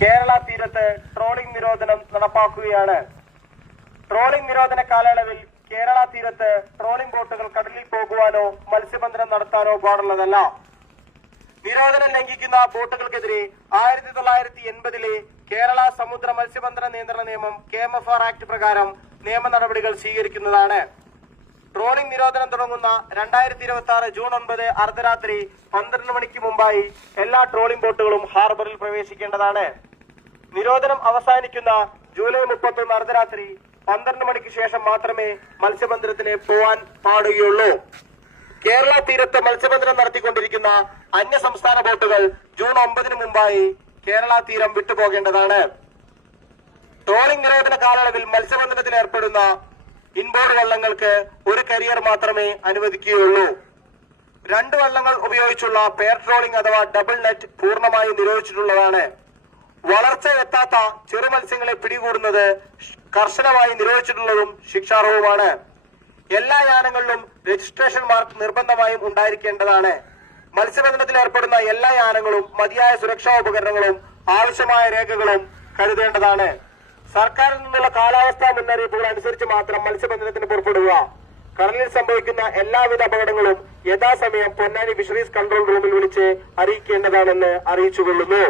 കേരള തീരത്ത് ട്രോളിംഗ് നിരോധനം നടപ്പാക്കുകയാണ്. ട്രോളിംഗ് നിരോധന കാലയളവിൽ കേരള തീരത്ത് ട്രോളിംഗ് ബോട്ടുകൾ കടലിൽ പോകുവാനോ മത്സ്യബന്ധനം നടത്താനോ പാടുള്ളതല്ല. നിരോധനം ലംഘിക്കുന്ന ബോട്ടുകൾക്കെതിരെ 1980 കേരള സമുദ്ര മത്സ്യബന്ധന നിയന്ത്രണ നിയമം KMFR ആക്ട് പ്രകാരം നിയമ നടപടികൾ സ്വീകരിക്കുന്നതാണ്. ട്രോളിംഗ് നിരോധനം തുടങ്ങുന്ന 2026 ജൂൺ 9 അർദ്ധരാത്രി 12 മണിക്ക് മുമ്പായി എല്ലാ ട്രോളിംഗ് ബോട്ടുകളും ഹാർബറിൽ പ്രവേശിക്കേണ്ടതാണ്. നിരോധനം അവസാനിക്കുന്ന ജൂലൈ 31 അർദ്ധരാത്രി 12 മണിക്ക് ശേഷം മാത്രമേ മത്സ്യബന്ധനത്തിന് പോവാൻ പാടുകയുള്ളൂ. കേരള തീരത്ത് മത്സ്യബന്ധനം നടത്തിക്കൊണ്ടിരിക്കുന്ന അന്യ സംസ്ഥാന ബോട്ടുകൾ ജൂൺ 9 മുമ്പായി കേരള തീരം വിട്ടുപോകേണ്ടതാണ്. ട്രോളിംഗ് നിരോധന കാലയളവിൽ മത്സ്യബന്ധനത്തിൽ ഏർപ്പെടുന്ന ഇൻബോർഡ് വള്ളങ്ങൾക്ക് ഒരു കരിയർ മാത്രമേ അനുവദിക്കുകയുള്ളൂ. 2 വള്ളങ്ങൾ ഉപയോഗിച്ചുള്ള പെയർ ട്രോളിംഗ് അഥവാ ഡബിൾ നെറ്റ് പൂർണ്ണമായും നിരോധിച്ചിട്ടുള്ളതാണ്. വളർച്ച എത്താത്ത ചെറു മത്സ്യങ്ങളെ പിടികൂടുന്നത് കർശനമായി നിരോധിച്ചിട്ടുള്ളതും ശിക്ഷാർഹവുമാണ്. എല്ലാ യാനങ്ങളിലും രജിസ്ട്രേഷൻ മാർക്ക് നിർബന്ധമായും ഉണ്ടായിരിക്കേണ്ടതാണ്. മത്സ്യബന്ധനത്തിൽ ഏർപ്പെടുന്ന എല്ലാ യാനങ്ങളും മതിയായ സുരക്ഷാ ഉപകരണങ്ങളും ആവശ്യമായ രേഖകളും കരുതേണ്ടതാണ്. സർക്കാരിൽ നിന്നുള്ള കാലാവസ്ഥാ മുന്നറിയിപ്പുകൾ അനുസരിച്ച് മാത്രം മത്സ്യബന്ധനത്തിന് പുറപ്പെടുക. കടലിൽ സംഭവിക്കുന്ന എല്ലാവിധ അപകടങ്ങളും യഥാസമയം പൊന്നാനി ഫിഷറീസ് കൺട്രോൾ റൂമിൽ വിളിച്ച് അറിയിക്കേണ്ടതാണെന്ന് അറിയിച്ചുകൊള്ളുന്നു.